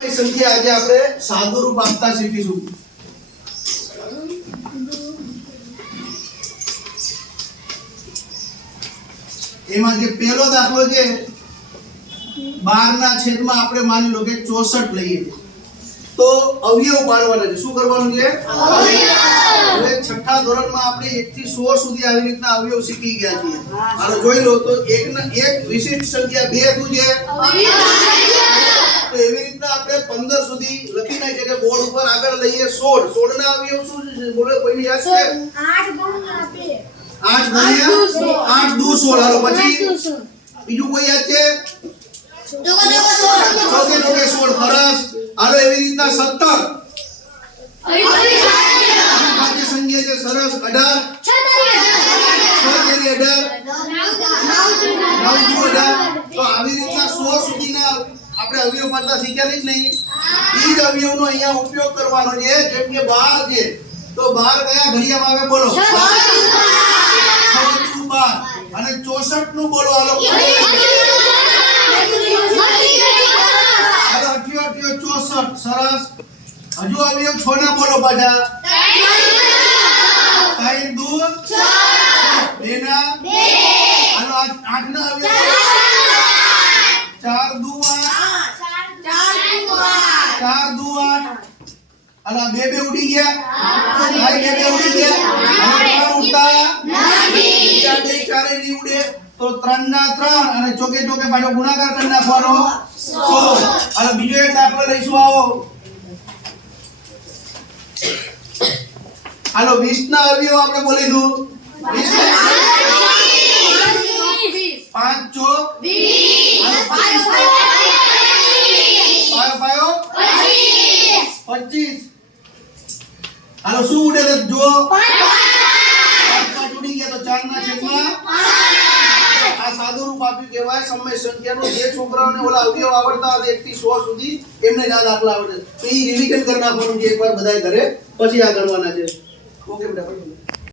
સંખ્યા આજે આપણે સાદુરૂપ આપતા શીખીશું। એમાં જે પહેલો દાખલો છે 12 ના છેદમાં આપણે માની લો કે 64 લઈએ તો અવયવ પાડવાના છે। શું કરવાનું છે? અવયવ। હવે છઠ્ઠા ધોરણમાં આપણે 1 થી 100 સુધી આવી રીતના અવયવ શીખી ગયા છીએ। હાલો જોઈ લો તો એક વિશિષ્ટ સંખ્યા 2 શું છે? અવયવ। તો એવી રીતના આપણે 15 સુધી લખી નાખીએ કે બોર્ડ ઉપર આગળ લઈએ 16 16 ના અવયવ શું છે? બોલો કોઈને યાદ છે? 8 ગુણ્યા 2 8 ગુણ્યા 8 દુ 16 હાલો પછી બીજું કોઈ યાદ છે? ચોકે 16 ફરસ હાલો એવી રીતના 17 અવિભાજ્ય સંખ્યા છે સરસ 18 6 તેરી 18 9 દુ 18 તો આવી રીતના 100 સુધીના આપણે અવયવ પાડતા શીખ્યા જ નહીં। ઈ જ અવયવનો અહીંયા ઉપયોગ કરવાનો છે। જેમ કે 12 છે તો 12 કયા ઘડિયામાં આવે બોલો? 6 દુ 12 અને 64 નું બોલો હાલો 64 સરસ હજુ અવયવ 6 ના બોલો પાછા 3 દુ 6 2 ના 2 હાલો 8 ના અવયવ 4 દુ 4 દુ 8 હાલો 2 ઉડી ગયા ભાઈ 2 ઉડી ગયા અને 3 ઉડતા નથી 4 ની ઉડે તો 3 ના 3 અને ચોકે ચોકે પાછો ગુણાકાર કરી નાખવાનો 100 હાલો બીજો એક દાખલો લઈશું આવો હાલો 20 ના અવયવ આપણે બોલીશું 20 5 ચોક 25 હાલો શું ઉડે છે જો 5 ઉડી ગયા તો 4 ના છેદમાં આ સાદુરૂપ આપ્યું કહેવાય સમય સંખ્યાનું। જે છોકરાઓને ઓલા અવયવ આવડતા હતા 1 થી 100 સુધી એમને જ આ દાખલા આવડે તો એ રિવિઝન કરી નાખવાનું છે એકવાર બધાય ઘરે પછી આ ગણવાના છે। ઓકે બેટા।